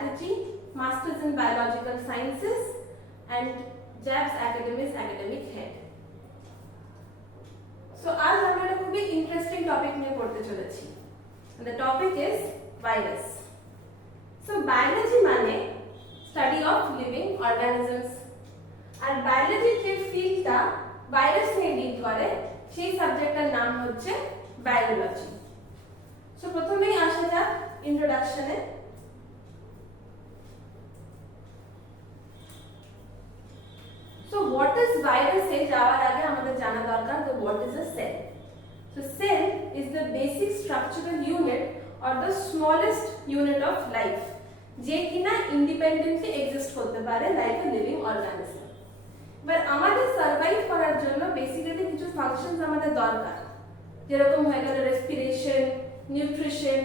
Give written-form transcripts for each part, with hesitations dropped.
Chatterjee, Masters in Biological Sciences, and JABS Academy's academic head. So आज हम लोग को भी interesting topic में पढ़ते चले छी. And the topic is virus. So biology माने study of living organisms. R biology যে ফিল্ডটা ভাইরাস নিয়ে ডিল করে সেই সাবজেক্টটার নাম হচ্ছে বায়োলজি। সো প্রথমেই আসা যাক ইন্ট্রোডাকশনে। সো হোয়াট ইজ ভাইরাস এ যাওয়ার আগে আমাদের জানা দরকার যে what is a cell. So cell is the basic structural unit or the smallest unit of life, যে কিনা ইন্ডিপেন্ডেন্টলি এক্সিস্ট করতে পারে লাইক আ লিভিং অর্গানিজম। এবার আমাদের সার্ভাইভ করার জন্য বেসিক্যালি কিছু ফাংশনস আমাদের দরকার, যেরকম হয়ে গেল respiration, nutrition,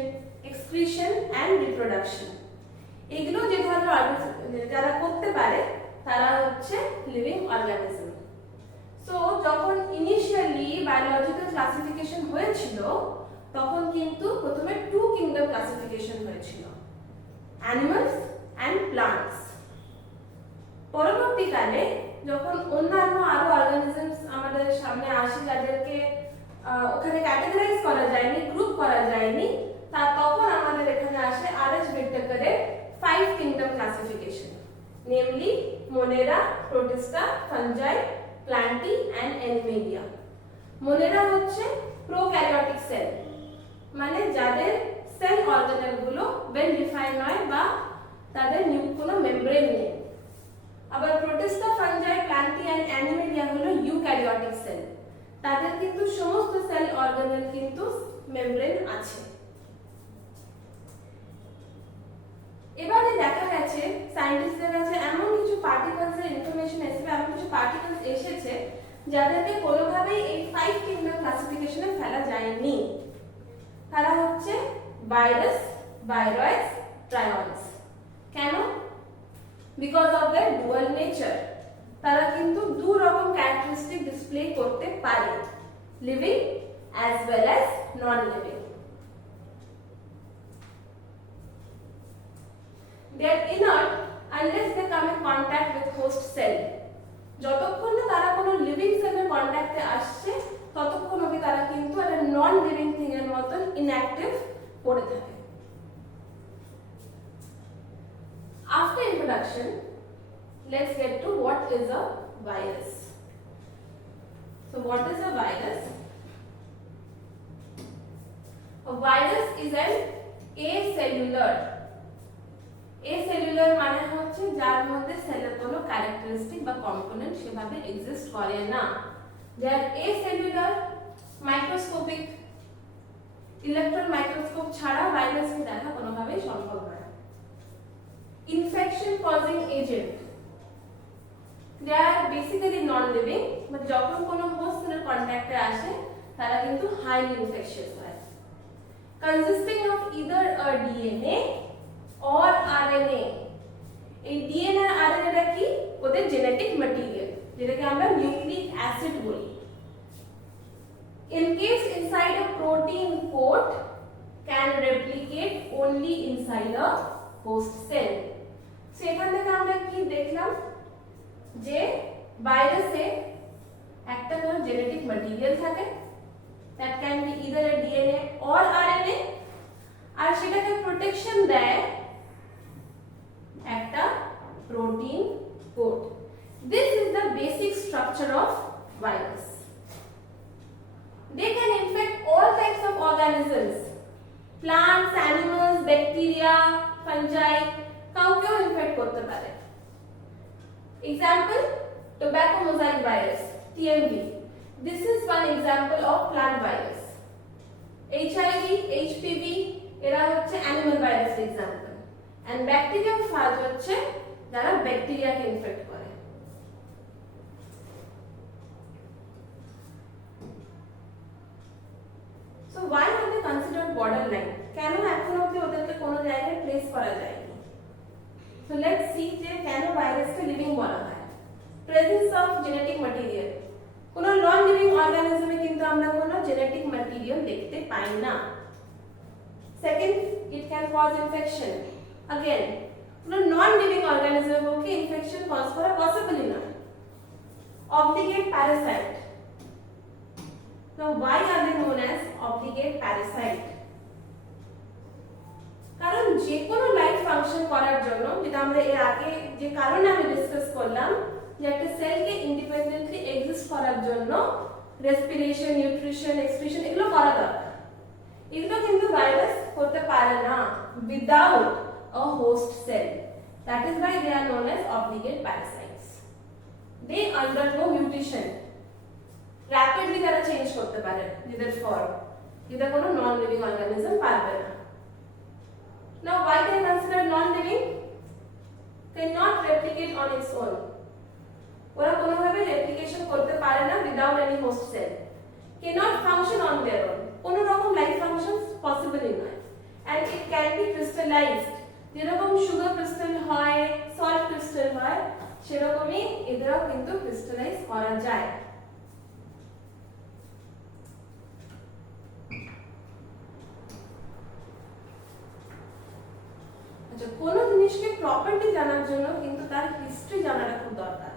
excretion and reproduction. এগুলো যে ধরনের যারা করতে পারে তারা হচ্ছে লিভিং অর্গানিজম। সো যখন ইনিশিয়ালি বায়োলজিক্যাল ক্লাসিফিকেশন হয়েছিল তখন কিন্তু প্রথমে টু কিংডম ক্লাসিফিকেশন হয়েছিল, অ্যানিমালস এন্ড প্লান্টস। পরবর্তীকালে যখন অন্যান্য আরো অর্গানিজমস আমাদের সামনে আসে যাদেরকে ওখানে ক্যাটাগরাইজ করা যায়নি, গ্রুপ করা যায়নি, তখন আমাদের এখানে আসে আরএচ ভিটকারের 5 kingdom classification, namely Monera, Protista, fungi, Plantae and Animalia. Monera হচ্ছে প্রোক্যারিওটিক সেল, মানে যাদের সেল অর্গানেল গুলো ওয়েল ডিফাইন নয় বা তাদের কোনো মেমব্রেন নেই। আবার Protista, fungi, Plantae and Animalia হলো ইউক্যারিওটিক সেল, তাদের কিন্তু সমস্ত সেল অর্গানেল কিন্তু মেমব্রেন আছে। এবারে দেখা গেছে সায়েন্টিস্টদের কাছে এমন কিছু পার্টিকেলস এর ইনফরমেশন এসেছে, এমন কিছু পার্টিকেলস এসেছে যাদেরকে কোনোভাবেই এই 5 কিংডম ক্লাসিফিকেশনে ফেলা যায়নি। তারা হচ্ছে ভাইরাস, ভাইরয়েডস, ট্রায়ন্স। কেন? Because of their dual nature. তারা কিন্তু দু রকম ক্যারেক্টারিস্টিক ডিসপ্লে করতে পারে, living as well as non living. They are inert unless they come in contact with host cell. যতক্ষণ না তারা কোনো লিভিং সেলের কন্ট্যাক্টে আসছে ততক্ষণ অবধি তারা কিন্তু একটা নন লিভিং থিং এর মতন ইনঅ্যাক্টিভ পড়ে থাকে। After introduction, let's get to what is a virus. So what is a virus? A virus is an acellular মানে হচ্ছে যার মধ্যে সেলের কোনো ক্যারেক্টারিস্টিক বা কম্পোনেন্ট সেভাবে এক্সিস্ট করে না। They are acellular, microscopic, electron microscope ছাড়া ভাইরাসকে দেখা কোনোভাবেই সম্ভব নয়। Infection causing agent, they are basically non living, but যখন কোনো হোস্ট সেলের কন্ট্যাক্টে আসে তারা কিন্তু হাইলি ইনফেকশাস হয়। Consisting of either a DNA or RNA। এই ডিএনএ আর আরএনএটা কি? ওদের জেনেটিক ম্যাটেরিয়াল, যেটাকে আমরা নিউক্লিক অ্যাসিড বলি। Encased inside a protein coat, can replicate only inside a host cell। সেখান থেকে আমরা কি দেখলাম যে ভাইরাসে একটা করে জেনেটিক ম্যাটেরিয়াল থাকে, that can be either a DNA or RNA, আর সেটাকে প্রোটেকশন দেয় একটা protein code. This is the basic structure of virus. They can infect all types of organisms, plants, animals, bacteria, fungi, কাউকেও infect করতে পারে। Example, tobacco mosaic virus, TMV. This is one example of plant virus. HIV, HPV এরা হচ্ছে animal virus example, and bacteria phage হচ্ছে যারা ব্যাকটেরিয়াকে infect করে। So why are they considered borderline? কেন এখনো অবধি ওদেরকে কোনো জায়গায় প্লেস করা যায়নি? সো লেটস সি যে কেন ভাইরাসকে লিভিং বলা হয়। প্রেজেন্স অফ জেনেটিক ম্যাটেরিয়াল, কোনো নন লিভিং অর্গানিজমে কিন্তু আমরা কোনো জেনেটিক ম্যাটেরিয়াল দেখতে পাই না। Second, it can cause infection. Again, কোনো নন লিভিং অর্গানিজমের পক্ষে ইনফেকশন কজ করা পসিবলই নয়। Obligate parasite. Now why are they known as obligate parasite? কারণ যে কোনো লাইফ ফাংশন করার জন্য, যেটা আমরা এর আগে যে কারণে আমি ডিসকাস করলাম, যে একটা সেলকে ইন্ডিপেন্ডেন্টলি এক্সিস্ট করার জন্য রেসপিরেশন, নিউট্রিশন, এক্সক্রিশন এগুলো করা দরকার। এগুলো কিন্তু ভাইরাস করতে পারে না without a host cell. That is why they are known as obligate parasites. They undergo mutation. Rapidly তারা চেঞ্জ করতে পারে নিজেদের ফর্ম, যেটা কোনো নন লিভিং অর্গানিজম পারবে না। Now why they are considered non-living? Cannot replicate on its own. ওরা কোনোভাবে রেপ্লিকেশন করতে পারে না without any host cell. Cannot function on their own. কোনো রকম লাইফ ফাংশন পসিবলই নয়। And it can be crystallized. যেরকম সুগার ক্রিস্টাল হয়, সল্ট ক্রিস্টাল হয়, সেরকমই এদেরও কিন্তু ক্রিস্টালাইজ করা যায়। আচ্ছা, কোনো জিনিসকে প্রপার্টি জানার জন্য কিন্তু তার হিস্ট্রি জানাটা খুব দরকার,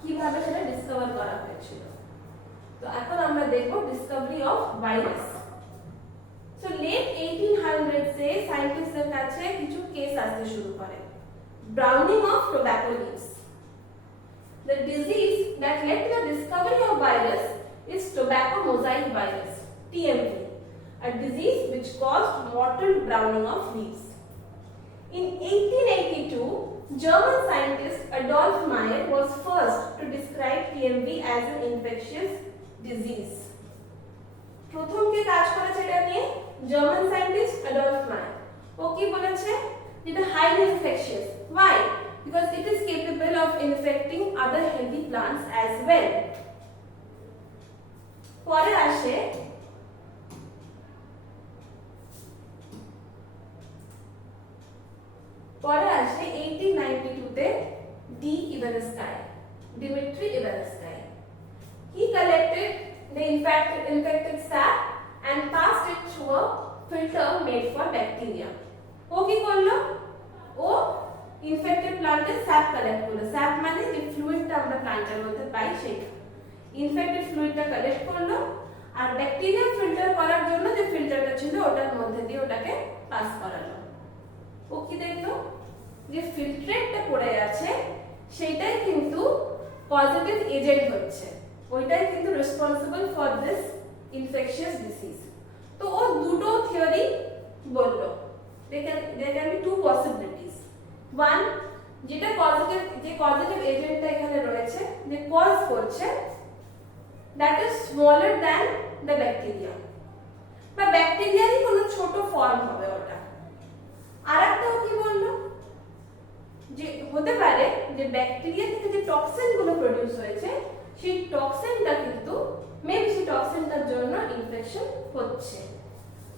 কিভাবে সেটা ডিসকভার করা হয়েছিল। তো এখন আমরা দেখব discovery of virus. So late 1800s এ সায়েন্টিস্টদের কাছে কিছু কেস আসতে শুরু করে। Browning of tobacco leaves. The disease that led to the discovery of virus is tobacco mosaic virus, TMV, a disease which caused mortal browning of leaves. In 1882, German scientist Adolf Meyer was first to describe TMV as an infectious disease. প্রথম কে কাজ করেছে এটা নিয়ে? German scientist Adolf মায়ার। ও কি বলেছে? এটা highly infectious. Why? Because it is capable of infecting other healthy plants as well. পরে আসে পরে আসে 1892 তে D ইভানস্কাই, Dimitri Ivanitsky. He collected the infected sap and passed it through a filter made for bacteria. ও কি করলো? ও infected প্ল্যান্টের sap collect করলো। Sap মানে যে ফ্লুইডটা আমরা প্ল্যান্টের মধ্যে পাই সেটা। ইনফেক্টেড ফ্লুইডটা কালেক্ট করলো আর ব্যাকটেরিয়া ফিল্টার করার জন্য যে ফিল্টারটা ছিল ওটার মধ্যে দিয়ে ওটাকে পাস করালো। ও কি দেখলো? যে ফিল্ট্রেটটা পড়ে আছে সেটাই কিন্তু পজিটিভ এজেন্ট হচ্ছে, ওইটাই কিন্তু responsible for this infectious disease. তো ও দুটো থিওরি বললো। there can be two possibilities. One, যেটা পজিটিভ এজেন্টটা এখানে রয়েছে যে কজ করছে, that is smaller than the bacteria, বা ব্যাকটেরিয়ারই কোনো ছোট ফর্ম হবে ওটা। আরেকটাও কি বললো? যে হতে পারে যে ব্যাকটেরিয়া থেকে যে টক্সিন গুলো প্রডিউস হয়েছে সেই টক্সিনটা কিন্তু মেবি সেই টক্সিনটার জন্য ইনফেকশন হচ্ছে।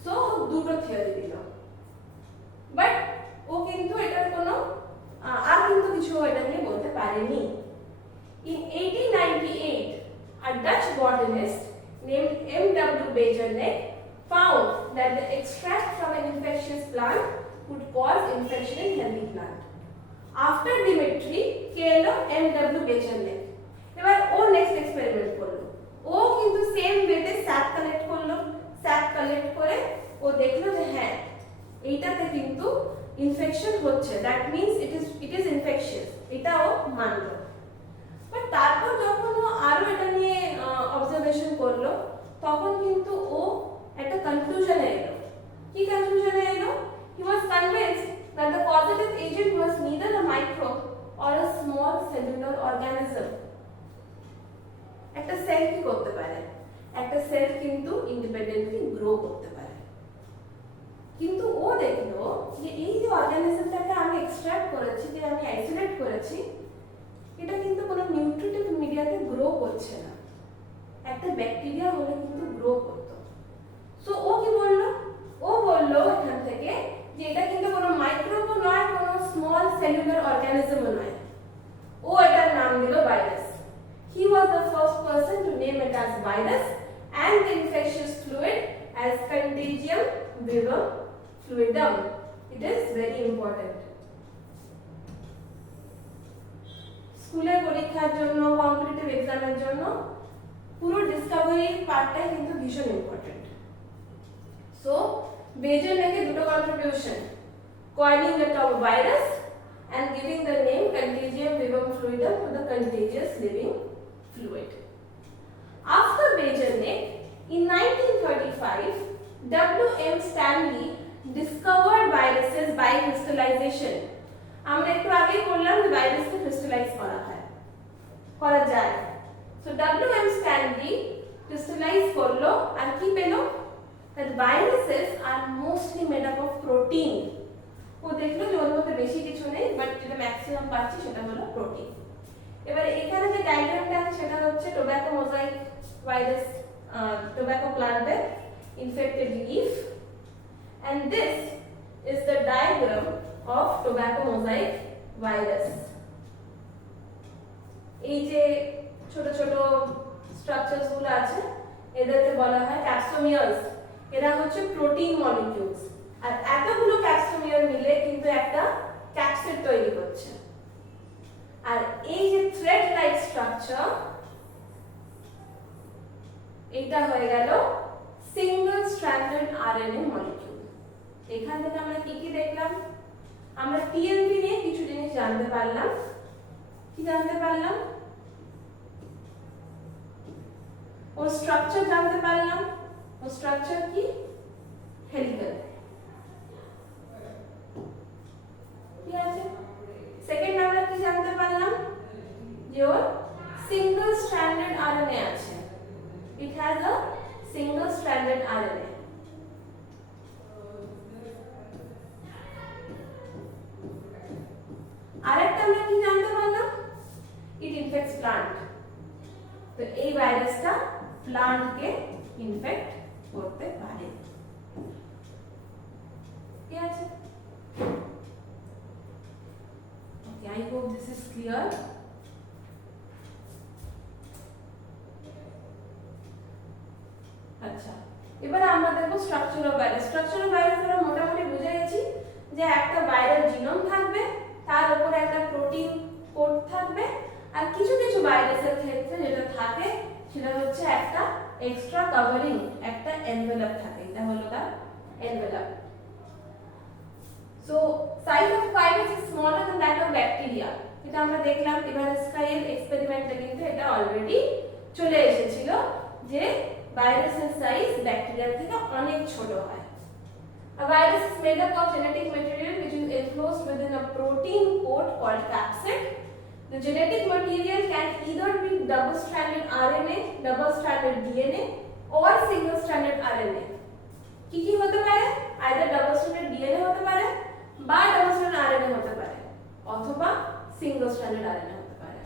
সো দুটো থিওরি দিল, বাট ও কিন্তু এটার কোনো আর কিন্তু কিছু এটা নিয়ে বলতে পারেনি। In 1898, a Dutch botanist named M.W. Beijerinck found that the extract from an infectious plant could cause infection in healthy plant. After Dimitri came M.W. Beijerinck. এবার ও নেক্সট এক্সপেরিমেন্ট করলো। ও কিন্তু সেম ওয়েতে স্যাপ কালেক্ট করলো। Sap collect করে ও দেখলো যে হ্যাঁ এইটাতে কিন্তু ইনফেকশন হচ্ছে, that means it is infectious, এটা ও মানলো। বাট তারপর যখন ও আরো এটা নিয়ে অবজারভেশন করলো তখন কিন্তু ও একটা কনক্লুশনে এলো। কি কনক্লুশনে এলো? হি ওয়াজ convinced that the positive agent was neither a microbe or a small cellular organism. একটা সেল কি করতে পারে? একটা সেল কিন্তু ইন্ডিপেন্ডেন্টলি গ্রো করতে পারে। কিন্তু ও দেখলো যে এই যে অর্গানিজমটাকে আমি এক্সট্রাক্ট করেছি, যে আমি আইসোলেট করেছি, এটা কিন্তু কোনো নিউট্রিটিভ মিডিয়াতে গ্রো করছে না। একটা ব্যাকটেরিয়া হলে কিন্তু গ্রো করতো। সো ও কি বললো? ও বললো এখান থেকে যে এটা কিন্তু কোনো মাইক্রোবও নয়, কোনো স্মল সেলুলার অর্গানিজমও নয়। ও এটার নাম দিল virus. He was the first person to name it as virus and the infectious fluid as Contagium vivum fluidum. It is very important. স্কুলের পরীক্ষার জন্য, কম্পিটিটিভ এক্সামের জন্য পুরো ডিসকভারি পার্টটাই কিন্তু ভীষণ ইম্পর্টেন্ট। সো বেজের নাকি দুটো contribution, coining the term virus and giving the name Contagium vivum fluidum to the contagious living fluid. After Beijing, in 1935, W.M. Stanley discovered viruses by crystallization. আমরা একটু আগেই বললাম যে ভাইরাসকে ক্রিস্টালাইজ করা যায়। So W.M. Stanley crystallize করলো আর কি পেলো, that viruses are mostly made up of protein. ও দেখলো যে ওর মধ্যে বেশি কিছু নেই, বাট যেটা ম্যাক্সিমাম পাচ্ছি সেটা হলো প্রোটিন। এবারে এখানে যে ডায়াগ্রামটা আছে সেটা হচ্ছে টোব্যাকো মোজাইক ভাইরাস, টোব্যাকো প্লান্টের infected leaf, and this is the diagram of tobacco mosaic virus. এই যে ছোট ছোট স্ট্রাকচারস গুলো আছে এদেরকে বলা হয় ক্যাপসোমিয়ার্স। এরা হচ্ছে প্রোটিন মলিকিউলস, আর এতগুলো ক্যাপসোমিয়ার মিলে কিন্তু একটা ক্যাপসিড তৈরি করছে। আর এই যে থ্রেড লাইক স্ট্রাকচার, এটা হয়ে গেল সিঙ্গেল স্ট্র্যান্ডেড আরএনএ মলিকিউল। এখান থেকে আমরা কি কি দেখলাম, আমরা টিএমপি নিয়ে কিছু জিনিস জানতে পারলাম। কি জানতে পারলাম, ও স্ট্রাকচার জানতে পারলাম। ও স্ট্রাকচার কি, হেলিক্যাল। ঠিক আছে, সেকেন্ড আমরা কি জানতে পারলাম, যে ওর সিঙ্গেল স্ট্র্যান্ডেড আরএনএ আছে, it has a single stranded RNA. আরেকটা আমরা কি জানতে পারলাম, ইট ইনফেক্টস প্লান্ট। তো এই ভাইরাসটা প্লান্টকে ইনফেক্ট করতে পারে। ঠিক আছে, okay, I hope this is clear. আচ্ছা, এবারে আমরা দেখব structure of virus. Structure of virus আমরা মোটামুটি বুঝে গেছি যে একটা ভাইরাল জিনোম থাকবে, তার উপরে একটা প্রোটিন কোড থাকবে, আর কিছু কিছু ভাইরাসের ক্ষেত্রে যেটা থাকে সেটা হচ্ছে একটা এক্সট্রা কভারিং, একটা এনভেলপ থাকে। এটা হলো তার envelope. So size of virus is smaller than that of bacteria. এটা আমরা দেখলাম ইভানস্কাইল এক্সপেরিমেন্টে, কিন্তু এটা অলরেডি চলে এসেছিল যে ভাইরাসের সাইজ ব্যাকটেরিয়া থেকে অনেক ছোট হয়। A virus is made up of genetic material which is enclosed within a protein coat called capsid. The genetic material can either be double-stranded RNA, double-stranded DNA, or single-stranded RNA. কি কি হতে পারে? Either double-stranded DNA হতে পারে, বা double-stranded RNA hota pare, othoba single stranded RNA hota pare,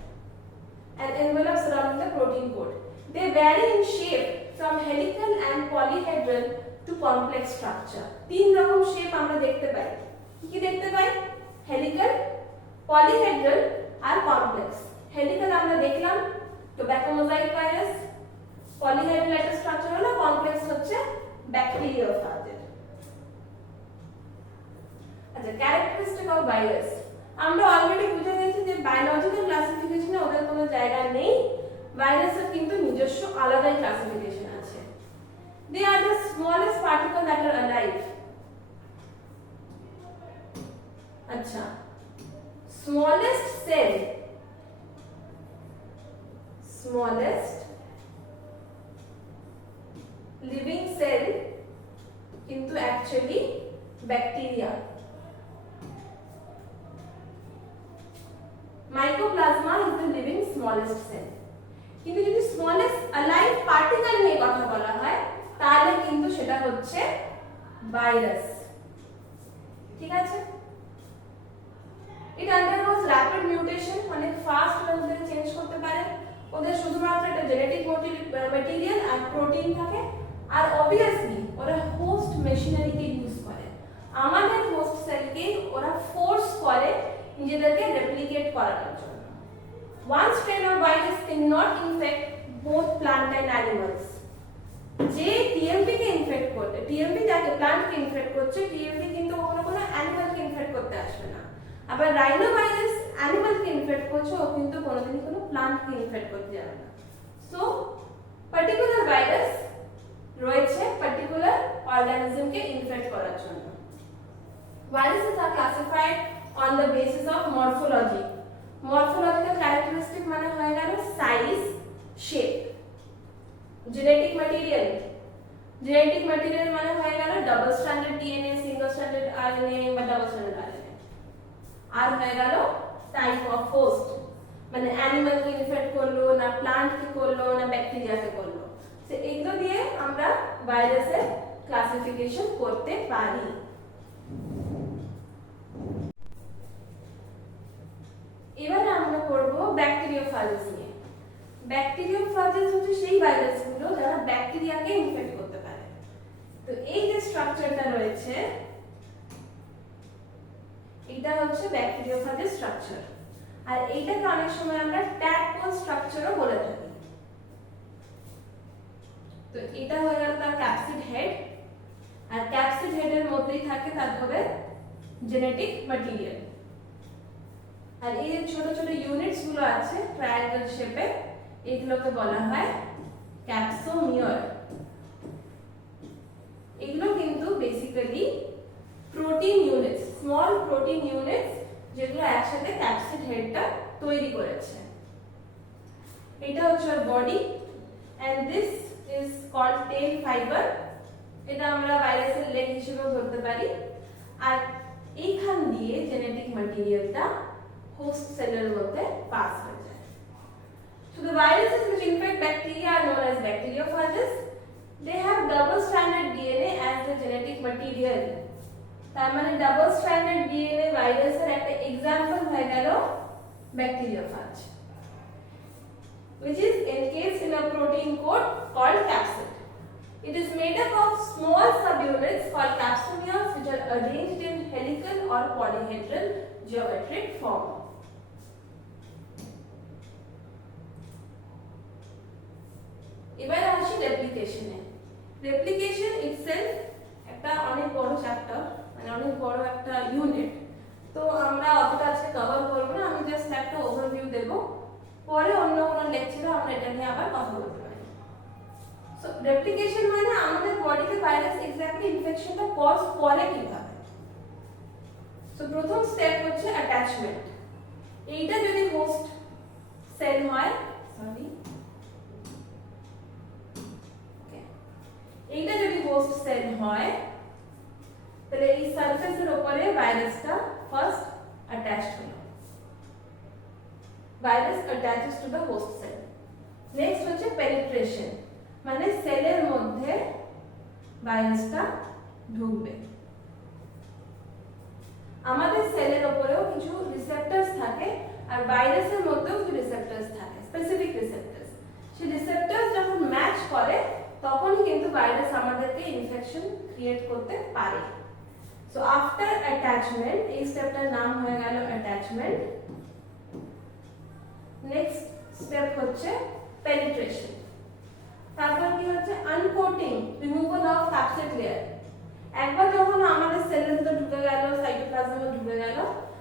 and envelope surrounding the protein coat. They vary in shape from helical and polyhedral to complex structure. তিন রকম shape আমরা দেখতে পাই। কি দেখতে পাই? Helical, polyhedral আর complex. Helical আমরা দেখলাম tobacco mosaic virus, polyhedral একটা structure হলো, কমপ্লেক্স হচ্ছে ব্যাকটেরিওফাজের। আচ্ছা, ক্যারেক্টারিস্টিক অফ ভাইরাস আমরা অলরেডি বুঝে গেছি যে বায়োলজিক্যাল ক্লাসিফিকেশনে ওদের কোনো জায়গা নেই, ভাইরাসের কিন্তু নিজস্ব আলাদাই ক্লাসিফিকেশন আছে। They are the smallest particles that are alive. अच्छा, smallest cell, smallest living cell किंतु actually bacteria. Mycoplasma is the living smallest cell. কিন্তু যদি smallest alive particle নিয়ে কথা বলা হয় তাহলে কিন্তু সেটা হচ্ছে ভাইরাস। ঠিক আছে, it undergoes rapid mutation, মানে ফাস্ট ওদের চেঞ্জ করতে পারে। ওদের শুধুমাত্র একটা জেনেটিক ম্যাটেরিয়াল আর প্রোটিন থাকে, আর অবভিয়াসলি ওরা হোস্ট মেশিনারিকে ইউজ করে। আমাদের হোস্ট সেলকে ওরা ফোর্স করে নিজেদেরকে রেপ্লিকেট করানোর জন্য। One strain of virus cannot infect both plant and animals. যে টিএমপি কে ইনফেক্ট করতে, টিএমপি যাকে প্লান্টকে ইনফেক্ট করছে, টিএমপি কিন্তু কখনো কোনো অ্যানিমালকে ইনফেক্ট করতে আসবে না। আবার রাইনোভাইরাস অ্যানিমালকে ইনফেক্ট করছে, ও কিন্তু কোনোদিনই কোনো প্লান্টকে ইনফেক্ট করতে যাবে না। সো পার্টিকুলার ভাইরাস রয়েছে পার্টিকুলার অর্গানিজমকে ইনফেক্ট করার জন্য। Viruses are classified on the basis of morphology. Morphological characteristic মানে হয়ে গেল size, shape. Genetic material, genetic material মানে হয়ে গেল double stranded DNA, single stranded RNA বা ডাবল স্ট্র্যান্ডেড আরএনএ। আর হয়ে গেল টাইপ অফ হোস্ট, মানে অ্যানিমালকে ইনফেক্ট করলো না প্লান্টকে করলো না ব্যাকটেরিয়াকে করলো। সো এগুলো দিয়ে আমরা ভাইরাসের ক্লাসিফিকেশন করতে পারি। এবারে আমরা করব ব্যাকটেরিওফাজেস নিয়ে। ব্যাকটেরিওফাজেস হচ্ছে সেই ভাইরাসগুলো যারা ব্যাকটেরিয়াকে ইনফেক্ট করতে পারে। তো এই যে স্ট্রাকচারটা রয়েছে এটা হচ্ছে ব্যাকটেরিওফাজের স্ট্রাকচার, আর এইটাকে অনেক সময় আমরা ট্যাডপোল স্ট্রাকচারও বলে থাকি। তো এটা হয়ে গেল তার ক্যাপসিড হেড, আর ক্যাপসিড হেডের মধ্যেই থাকে তারপরে জেনেটিক ম্যাটেরিয়াল। আর এই ছোট ছোট ইউনিটস গুলো আছে ট্রায়াঙ্গেল শেপে, এগুলোকে বলা হয় ক্যাপসোমিয়ার। এগুলো কিন্তু basically protein units, small protein units, যেগুলো একসাথে ক্যাপসিড হেডটা তৈরি করেছে। এটা হচ্ছে body, and this is called tail fiber. এটা আমরা ভাইরাসের লেগ হিসেবে ধরতে পারি। আর এইখান দিয়ে জেনেটিক ম্যাটেরিয়ালটা host cell মধ্যে পাস হয়ে যায়। So the viruses which infect bacteria are known as bacteriophages. They have double-stranded DNA as the genetic material. তার মানে double-stranded DNA ভাইরাসের একটা এক্সাম্পল হয়ে গেল bacteriophage, which is encased in a protein coat called capsid. It is made up of small subunits called capsomeres, which are arranged in helical or polyhedral geometric form. এবারে আসি রেপ্লিকেশনে। Replication itself একটা অনেক বড় chapter, মানে অনেক বড় একটা unit. তো আমরা অতটা আজকে কভার করব না, আমি জাস্ট একটা ওভারভিউ দেব, পরে অন্য কোনো লেকচারে আমরা এটা নিয়ে আবার কথা বলতে পারি। সো রেপ্লিকেশন মানে আমাদের বডিতে ভাইরাস এক্স্যাক্টলি ইনফেকশনটা কজ করে কিভাবে। সো প্রথম স্টেপ হচ্ছে অ্যাটাচমেন্ট। এইটা যদি হোস্ট সেল হয়, এইটা যদি হোস্ট সেল হয়, তাহলে এই সারফেসের উপরে ভাইরাসটা ফার্স্ট অ্যাটাচড হলো। Virus attaches to the host cell. Next হচ্ছে পেনিট্রেশন, মানে সেলের মধ্যে ভাইরাসটা ঢুকবে। আমাদের সেলের উপরেও কিছু রিসেপ্টরস থাকে, আর ভাইরাসের মধ্যেও কিছু রিসেপ্টরস থাকে, স্পেসিফিক রিসেপ্টরস। সেই রিসেপ্টরস যখন ম্যাচ করে তখনই কিন্তু ভাইরাস আমাদেরকে ইনফেকশন ক্রিয়েট করতে পারে। সো আফটার অ্যাটাচমেন্ট, এই স্টেপটার নাম হয়ে গেল অ্যাটাচমেন্ট। নেক্সট স্টেপ হচ্ছে পেনিট্রেশন। তারপর কি হচ্ছে আনকোটিং, রিমুভাল অফ ক্যাপসিড লেয়ার। একবার যখন আমাদের সেলের ভিতরে ঢুকে গেল, সাইটোপ্লাজমে ঢুকে গেল,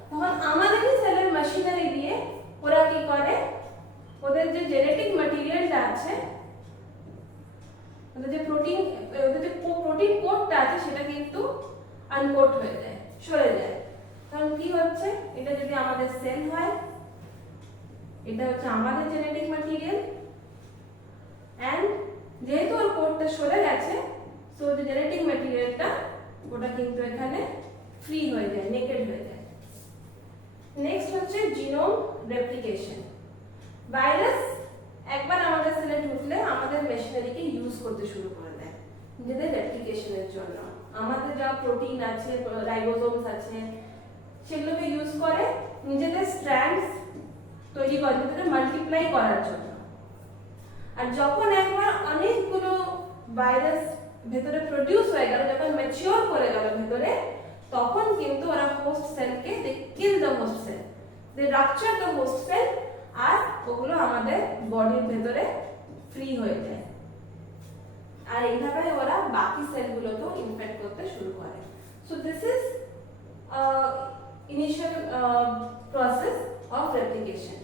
তখন আমাদেরই সেলের মেশিনারি দিয়ে ওরা কি করে, ওদের যে জেনেটিক ম্যাটেরিয়ালটা আছে, ওদের যে প্রোটিন কোডটা আছে, সেটা কিন্তু আনকোড হয়ে যায়, সরে যায়। কারণ কি হচ্ছে, এটা যদি আমাদের সেল হয়, এটা হচ্ছে আমাদের জেনেটিক ম্যাটেরিয়াল, এন্ড যেহেতু ওর কোডটা সরে গেছে, সো যে জেনেটিক ম্যাটেরিয়ালটা ওটা কিন্তু এখানে ফ্রি হয়ে যায়, নেকেড হয়ে যায়। নেক্সট হচ্ছে জিনোম রেপ্লিকেশন। ভাইরাস একবার আমাদের সেলে ঢুকলে আমাদের মেশিনারিকে ইউজ করতে শুরু করে দেয় নিজেদের রেপ্লিকেশনের জন্য। আমাদের যা প্রোটিন আছে, রাইবোসোমস আছে, সেগুলোকে ইউজ করে নিজেদের স্ট্র্যান্ডস তৈরি করে, নিজেদের মাল্টিপ্লাই করার জন্য। আর যখন একবার অনেকগুলো ভাইরাস ভেতরে প্রডিউস হয়ে গেল, যখন ম্যাচিওর করে গেল ভেতরে, তখন কিন্তু ওরা হোস্ট সেলকে they kill the host cell, they rupture the host cell, আর ওগুলো আমাদের বডির ভেতরে ফ্রি হয়ে যায়। আর এইভাবে ওরা বাকি সেলগুলোকেও ইনফেক্ট করতে শুরু করে। So this is initial process replication.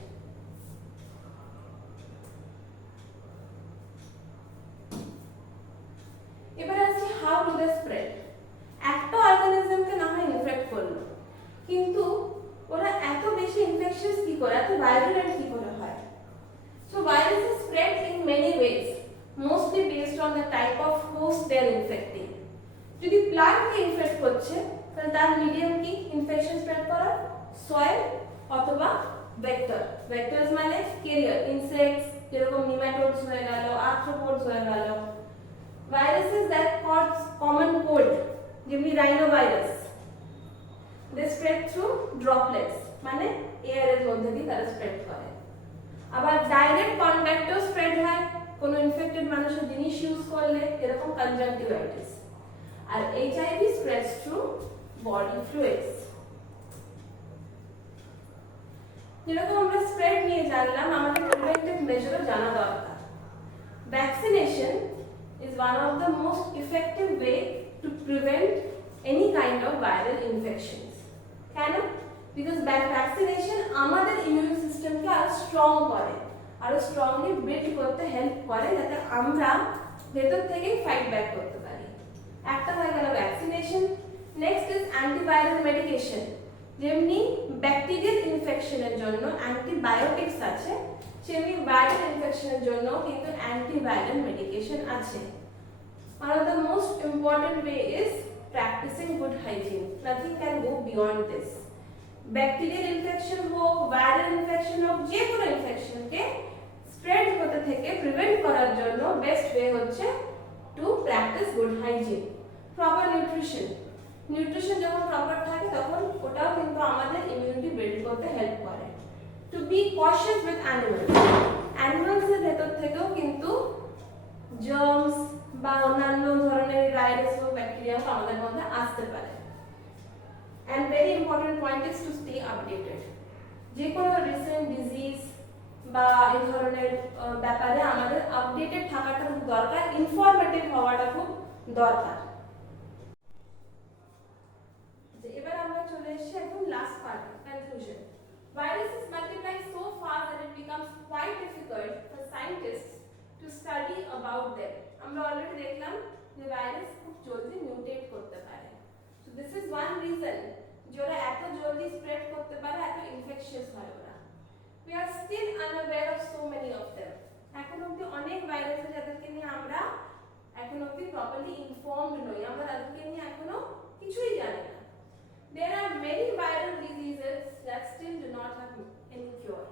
এবার আসছি হাউ টু দ্য স্প্রেড। একটা অর্গানিজমকে না হয় ইনফেক্ট করলো, কিন্তু ওরা এত বেশি ইনফেকশাস কি করে, এত ভাইরালেন্ট কি করে হয়? So viruses spread in many ways, mostly based on the type of host they are infecting. যদি প্লান্টকে ইনফেক্ট করছে তাহলে তার মিডিয়াম কি ইনফেকশন স্প্রেড করার? সয়েল অথবা ভেক্টর। ভেক্টরস মানে ক্যারিয়ার, ইনসেক্টস যেরকম নিম্যাটোডস হয়ে গেল, আর্থ্রোপোডস হয়ে গেল। Viruses that cause common cold যেমনি rhinovirus, they spread through droplets মানে এয়ারের মধ্যে দিয়ে তারা স্প্রেড করে। আবার ডাইরেক্ট কন্ট্যাক্টেও স্প্রেড হয় কোনো ইনফেক্টেড মানুষের জিনিস ইউজ করলে, এরকম কনজাংটিভাইটিস। আর HIV spreads through body fluids. যেরকম আমরা স্প্রেড নিয়ে জানলাম, আমাদের প্রিভেন্টিভ মেজারও জানা দরকার। Vaccination is one of the most effective way to prevent any kind of viral infections. কেন? Because vaccination আমাদের ইমিউন সিস্টেমকে আরো স্ট্রং করে, আরো স্ট্রংলি বিল্ড করতে হেল্প করে, যাতে আমরা ভেতর থেকেই ফাইট ব্যাক করতে পারি। একটা হয়ে গেল vaccination. Next is antiviral medication. যেমনি ব্যাকটেরিয়াল ইনফেকশনের জন্য অ্যান্টিবায়োটিক্স আছে, সেমনি ভাইরাল ইনফেকশনের জন্য কিন্তু অ্যান্টিভাইরাল মেডিকেশন আছে। One of the most important way is practicing good hygiene. Nothing can go beyond this. Bacterial infection হোক, ভাইরাল ইনফেকশন হোক, যে কোনো ইনফেকশনকে স্প্রেড হতে থেকে প্রিভেন্ট করার জন্য বেস্ট ওয়ে হচ্ছে to practise good hygiene. Proper nutrition, nutrition যখন প্রপার থাকে তখন ওটাও কিন্তু আমাদের ইমিউনিটি বিল্ড করতে হেল্প করে। To be cautious with animals, অ্যানিমালসের ভেতর থেকেও কিন্তু জার্মস বা অন্যান্য ধরনের ভাইরাস ও ব্যাকটেরিয়া আমাদের মধ্যে আসতে পারে। And very important point is to stay updated. যে কোনো রিসেন্ট ডিজিজ বা এই ধরনের ব্যাপারে আমাদের আপডেটেড থাকাটা খুব দরকার, ইনফরমেটিভ হওয়াটা খুব দরকার। এবার আমরা চলে এসেছি একদম last part, conclusion. Viruses multiply so fast that it becomes quite difficult for scientists to study about them. আমরা অলরেডি দেখলাম যে ভাইরাস খুব জলদি মিউটেট করতে পারে। So this is one reason যে ওরা এত জলদি স্প্রেড করতে পারে, এত ইনফেকশাস হয় ওরা। We are still unaware of so many of them. এখন অবধি অনেক ভাইরাস আছে যাদেরকে নিয়ে আমরা এখন অবধি প্রপারলি ইনফর্মড নই, আমরা তাদেরকে নিয়ে এখনো কিছুই জানি না। There are many viral diseases that still do not have any cure.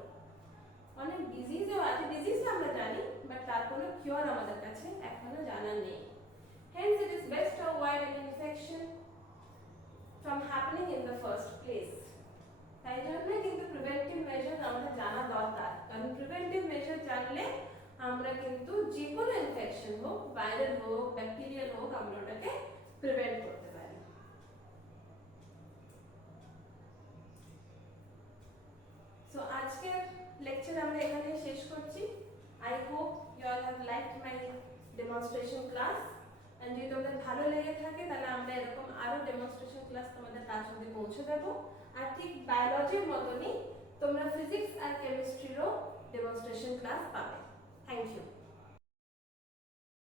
অনেক ডিজিজও আছে, ডিজিজ আমরা জানি, বাট তার কোনো কিওর আমাদের কাছে এখনো জানা নেই। Hence it is best to avoid an infection from happening in the first place. তাই জন্য কিন্তু প্রিভেন্টিভ মেজার আমাদের জানা দরকার, কারণ প্রিভেন্টিভ মেজার জানলে আমরা কিন্তু যে কোনো ইনফেকশন হোক, ভাইরাল হোক, ব্যাকটেরিয়াল হোক, আমরা ওটাকে প্রিভেন্ট করতে পারি। সো আজকের লেকচার আমরা এখানে শেষ করছি। I hope you all have liked my demonstration class, and যদি তোমাদের ভালো লেগে থাকে তাহলে আমরা এরকম আরো ডেমনস্ট্রেশন ক্লাস তোমাদের কাছে পৌঁছে দেবো। আর ঠিক বায়োলজির মতনই তোমরা ফিজিক্স আর কেমিস্ট্রিরও